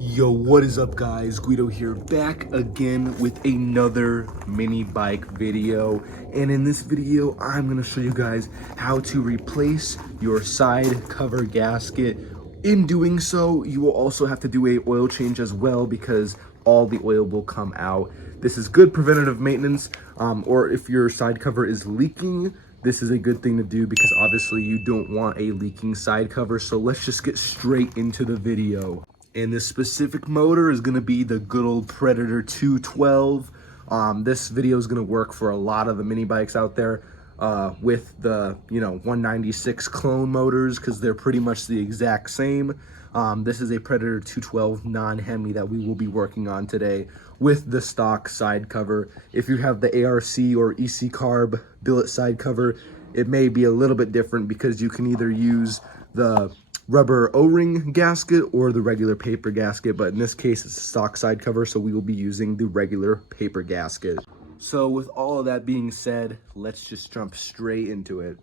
Yo, what is up guys? Guido here, back again with another mini bike video. And in this video, I'm gonna show you guys how to replace your side cover gasket. In doing so, you will also have to do a oil change as well because all the oil will come out. This is good preventative maintenance, or if your side cover is leaking, this is a good thing to do because obviously you don't want a leaking side cover. So let's just get straight into the video. And this specific motor is going to be the good old Predator 212. This video is going to work for a lot of the mini bikes out there with the 196 clone motors because they're pretty much the exact same. This is a Predator 212 non-Hemi that we will be working on today with the stock side cover. If you have the ARC or EC Carb billet side cover, it may be a little bit different because you can either use the rubber O-ring gasket or the regular paper gasket, but in this case it's a stock side cover, so we will be using the regular paper gasket. So with all of that being said, let's just jump straight into it.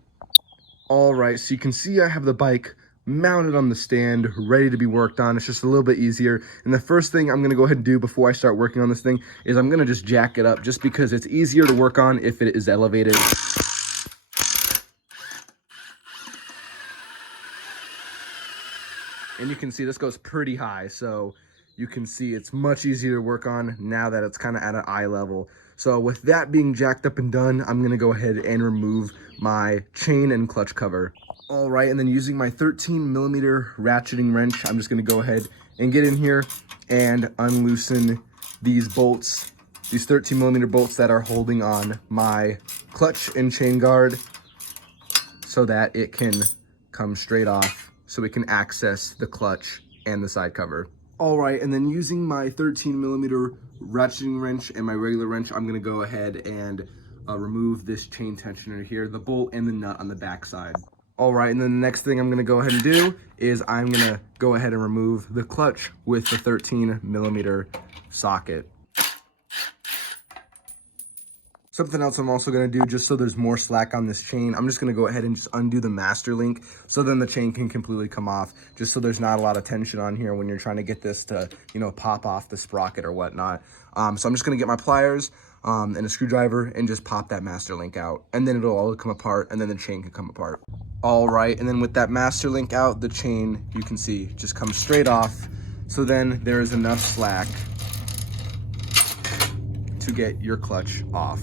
All right, so you can see I have the bike mounted on the stand, ready to be worked on. It's just a little bit easier. And the first thing I'm gonna go ahead and do before I start working on this thing is I'm gonna just jack it up just because it's easier to work on if it is elevated. And you can see this goes pretty high, so you can see it's much easier to work on now that it's kind of at an eye level. So with that being jacked up and done, I'm gonna go ahead and remove my chain and clutch cover. All right, and then using my 13mm ratcheting wrench, I'm just gonna go ahead and get in here and unloosen these bolts, these 13mm bolts that are holding on my clutch and chain guard so that it can come straight off, so we can access the clutch and the side cover. All right, and then using my 13mm ratcheting wrench and my regular wrench, I'm gonna go ahead and remove this chain tensioner here, the bolt and the nut on the back side. All right, and then the next thing I'm gonna go ahead and do is I'm gonna go ahead and remove the clutch with the 13mm socket. Something else I'm also gonna do, just so there's more slack on this chain, I'm just gonna go ahead and just undo the master link so then the chain can completely come off, just so there's not a lot of tension on here when you're trying to get this to, pop off the sprocket or whatnot. So I'm just gonna get my pliers and a screwdriver and just pop that master link out, and then it'll all come apart and then the chain can come apart. All right, and then with that master link out, the chain, you can see, just comes straight off. So then there is enough slack to get your clutch off.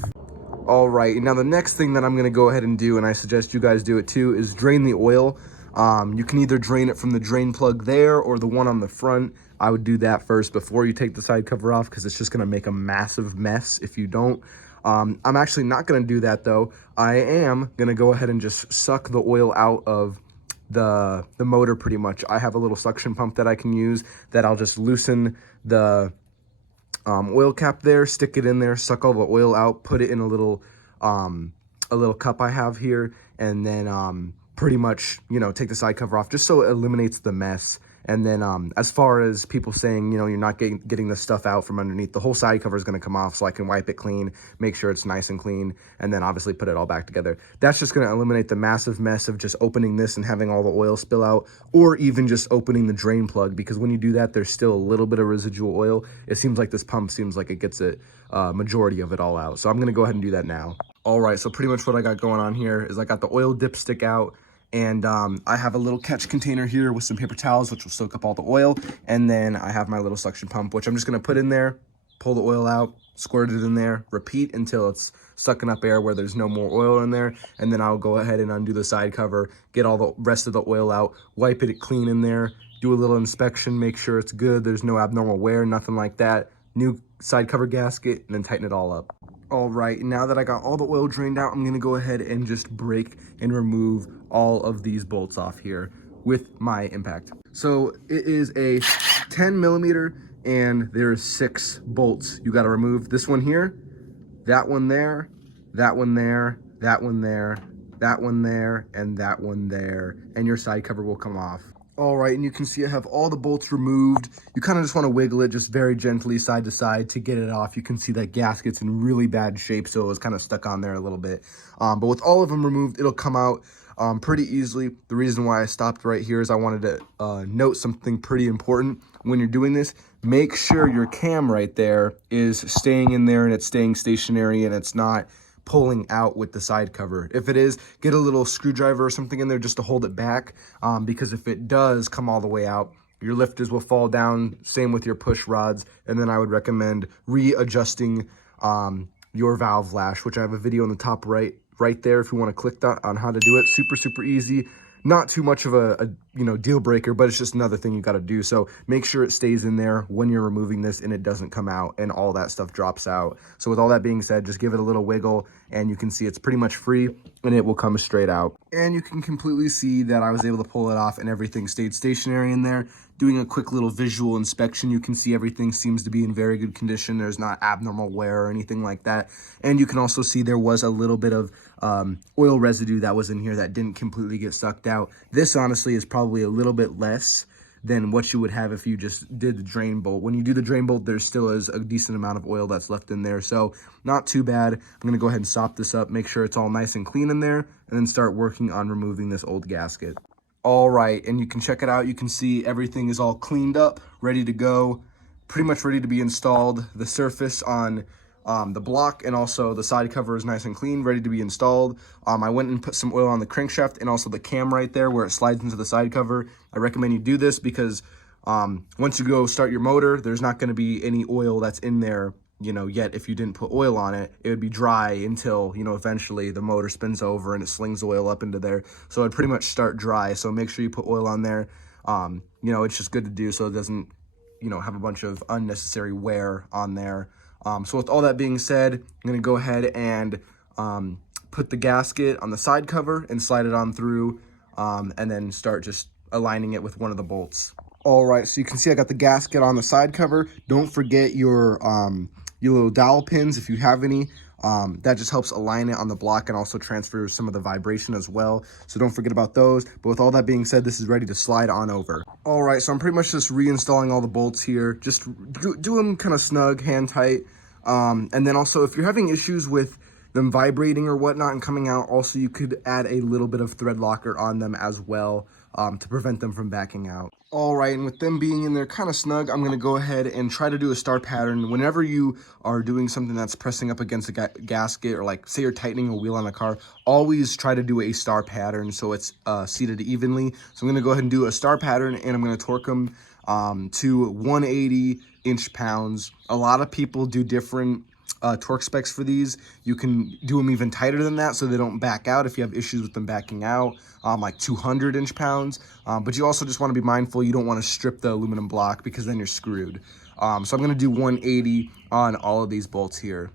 All right, now the next thing that I'm gonna go ahead and do, and I suggest you guys do it too, is drain the oil. You can either drain it from the drain plug there or the one on the front. I would do that first before you take the side cover off because it's just gonna make a massive mess if you don't. I'm actually not gonna do that though. I am gonna go ahead and just suck the oil out of the motor pretty much. I have a little suction pump that I can use that I'll just loosen the oil cap there, stick it in there, suck all the oil out, put it in a little cup I have here, and then pretty much take the side cover off just so it eliminates the mess. And then as far as people saying you're not getting the stuff out from underneath, the whole side cover is going to come off, so I can wipe it clean, make sure it's nice and clean, and then obviously put it all back together. That's just going to eliminate the massive mess of just opening this and having all the oil spill out, or even just opening the drain plug, because when you do that there's still a little bit of residual oil. It seems like this pump seems like it gets it majority of it all out, so I'm going to go ahead and do that now. All right, so pretty much what I got going on here is I got the oil dipstick out, and I have a little catch container here with some paper towels, which will soak up all the oil. And then I have my little suction pump, which I'm just gonna put in there, pull the oil out, squirt it in there, repeat until it's sucking up air where there's no more oil in there. And then I'll go ahead and undo the side cover, get all the rest of the oil out, wipe it clean in there, do a little inspection, make sure it's good, there's no abnormal wear, nothing like that. New side cover gasket, and then tighten it all up. All right, now that I got all the oil drained out, I'm gonna go ahead and just break and remove all of these bolts off here with my impact. So it is a 10mm and there's 6 bolts you gotta remove. This one here, that one there, that one there, that one there, that one there, and that one there, and your side cover will come off. All right, and you can see I have all the bolts removed. You kind of just want to wiggle it just very gently side to side to get it off. You can see that gasket's in really bad shape, so it was kind of stuck on there a little bit. But with all of them removed, it'll come out pretty easily. The reason why I stopped right here is I wanted to note something pretty important. When you're doing this, make sure your cam right there is staying in there and it's staying stationary and it's not pulling out with the side cover. If it is, get a little screwdriver or something in there just to hold it back, because if it does come all the way out, your lifters will fall down. Same with your push rods. And then I would recommend readjusting your valve lash, which I have a video in the top right there if you want to click that on how to do it. Super easy. Not too much of a deal breaker, but it's just another thing you got to do. So make sure it stays in there when you're removing this and it doesn't come out and all that stuff drops out. So with all that being said, just give it a little wiggle and you can see it's pretty much free and it will come straight out. And you can completely see that I was able to pull it off and everything stayed stationary in there. Doing a quick little visual inspection, you can see everything seems to be in very good condition. There's not abnormal wear or anything like that. And you can also see there was a little bit of oil residue that was in here that didn't completely get sucked out. This honestly is probably a little bit less than what you would have if you just did the drain bolt. When you do the drain bolt, there still is a decent amount of oil that's left in there. So not too bad. I'm gonna go ahead and sop this up, make sure it's all nice and clean in there, and then start working on removing this old gasket. All right, and you can check it out. You can see everything is all cleaned up, ready to go, pretty much ready to be installed. The surface on the block and also the side cover is nice and clean, ready to be installed. I went and put some oil on the crankshaft and also the cam right there where it slides into the side cover. I recommend you do this because once you go start your motor, there's not going to be any oil that's in there, yet if you didn't put oil on it, it would be dry until, eventually the motor spins over and it slings oil up into there. So it'd pretty much start dry. So make sure you put oil on there. It's just good to do so it doesn't, have a bunch of unnecessary wear on there. So with all that being said, I'm going to go ahead and put the gasket on the side cover and slide it on through, and then start just aligning it with one of the bolts. All right, so you can see I got the gasket on the side cover. Don't forget your little dowel pins if you have any. That just helps align it on the block and also transfer some of the vibration as well. So don't forget about those. But with all that being said, this is ready to slide on over. All right, so I'm pretty much just reinstalling all the bolts here. Just do them kind of snug, hand tight. And then also if you're having issues with them vibrating or whatnot and coming out, also you could add a little bit of thread locker on them as well, to prevent them from backing out. All right, and with them being in there kind of snug, I'm going to go ahead and try to do a star pattern. Whenever you are doing something that's pressing up against a gasket, or like say you're tightening a wheel on a car, always try to do a star pattern so it's seated evenly. So I'm going to go ahead and do a star pattern, and I'm going to torque them to 180 inch-pounds. A lot of people do different torque specs for these. You can do them even tighter than that so they don't back out if you have issues with them backing out, like 200 inch-pounds. But you also just want to be mindful you don't want to strip the aluminum block because then you're screwed. So I'm going to do 180 on all of these bolts here.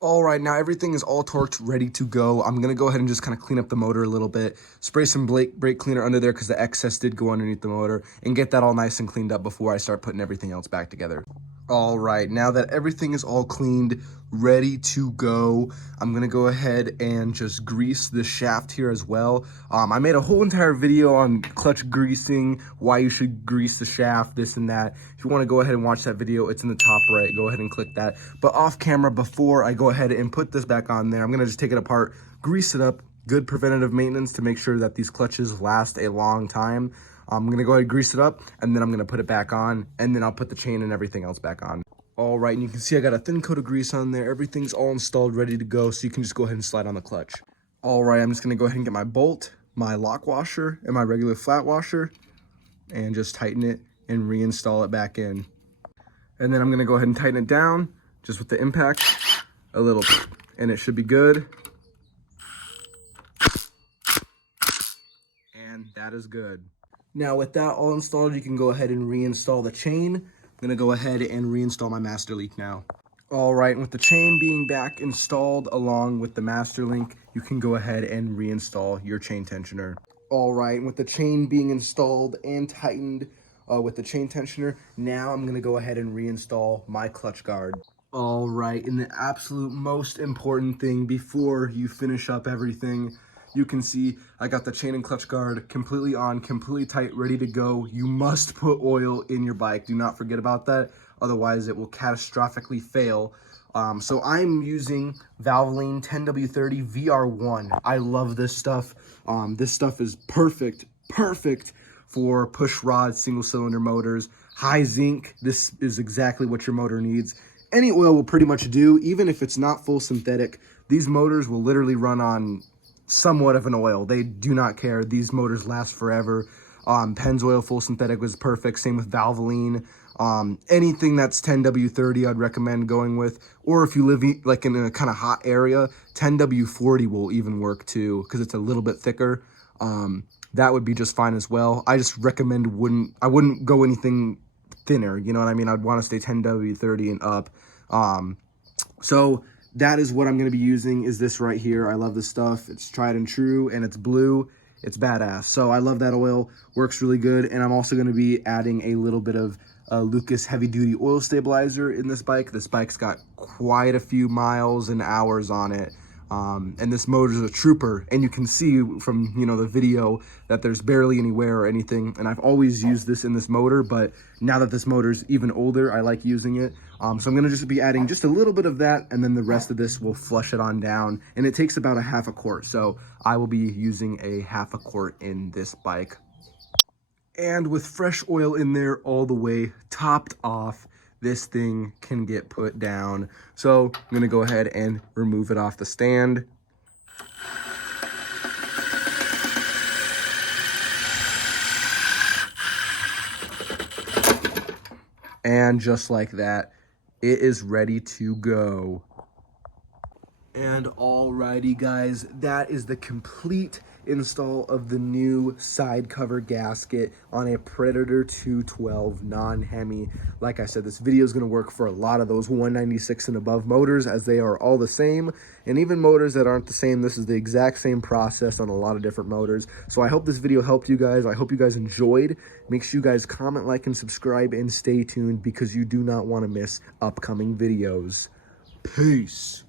All right, now everything is all torqued, ready to go. I'm going to go ahead and just kind of clean up the motor a little bit, spray some brake cleaner under there because the excess did go underneath the motor, and get that all nice and cleaned up before I start putting everything else back together. All right, now that everything is all cleaned, ready to go, I'm gonna go ahead and just grease the shaft here as well. I made a whole entire video on clutch greasing, why you should grease the shaft, this and that. If you wanna go ahead and watch that video, it's in the top right, go ahead and click that. But off camera, before I go ahead and put this back on there, I'm gonna just take it apart, grease it up, good preventative maintenance to make sure that these clutches last a long time. I'm going to go ahead and grease it up, and then I'm going to put it back on, and then I'll put the chain and everything else back on. All right, and you can see I got a thin coat of grease on there. Everything's all installed, ready to go, so you can just go ahead and slide on the clutch. All right, I'm just going to go ahead and get my bolt, my lock washer, and my regular flat washer, and just tighten it and reinstall it back in. And then I'm going to go ahead and tighten it down, just with the impact, a little, and it should be good. And that is good. Now with that all installed, you can go ahead and reinstall the chain. I'm gonna go ahead and reinstall my master link now. All right, and with the chain being back installed along with the master link, you can go ahead and reinstall your chain tensioner. All right, and with the chain being installed and tightened with the chain tensioner, now I'm gonna go ahead and reinstall my clutch guard. All right, and the absolute most important thing before you finish up everything, You can see I got the chain and clutch guard completely on, completely tight, ready to go. You must put oil in your bike. Do not forget about that. Otherwise, it will catastrophically fail. So I'm using Valvoline 10W30 VR1. I love this stuff. This stuff is perfect for push rod single cylinder motors. High zinc, this is exactly what your motor needs. Any oil will pretty much do, even if it's not full synthetic. These motors will literally run on somewhat of an oil. They do not care. These motors last forever. Pennzoil full synthetic was perfect. Same with Valvoline. Anything that's 10W30 I'd recommend going with. Or if you live like in a kind of hot area, 10W40 will even work too, because it's a little bit thicker. That would be just fine as well. I just recommend I wouldn't go anything thinner, you know what I mean? I'd want to stay 10W30 and up. So that is what I'm going to be using, is this right here. I love this stuff. It's tried and true, and it's blue. It's badass. So I love that oil. Works really good. And I'm also going to be adding a little bit of Lucas heavy duty oil stabilizer in this bike. This bike's got quite a few miles and hours on it. And this motor is a trooper, and you can see from, you know, the video that there's barely any wear or anything. And I've always used this in this motor, but now that this motor's even older, I like using it. So I'm going to just be adding just a little bit of that, and then the rest of this will flush it on down. And it takes about a half a quart. So I will be using a half a quart in this bike. And with fresh oil in there all the way topped off, this thing can get put down. So I'm gonna go ahead and remove it off the stand. And just like that, it is ready to go. And alrighty guys, that is the complete install of the new side cover gasket on a Predator 212 non-Hemi. Like I said, this video is going to work for a lot of those 196 and above motors, as they are all the same. And even motors that aren't the same, this is the exact same process on a lot of different motors. So I hope this video helped you guys. I hope you guys enjoyed. Make sure you guys comment, like, and subscribe, and stay tuned, because you do not want to miss upcoming videos. Peace.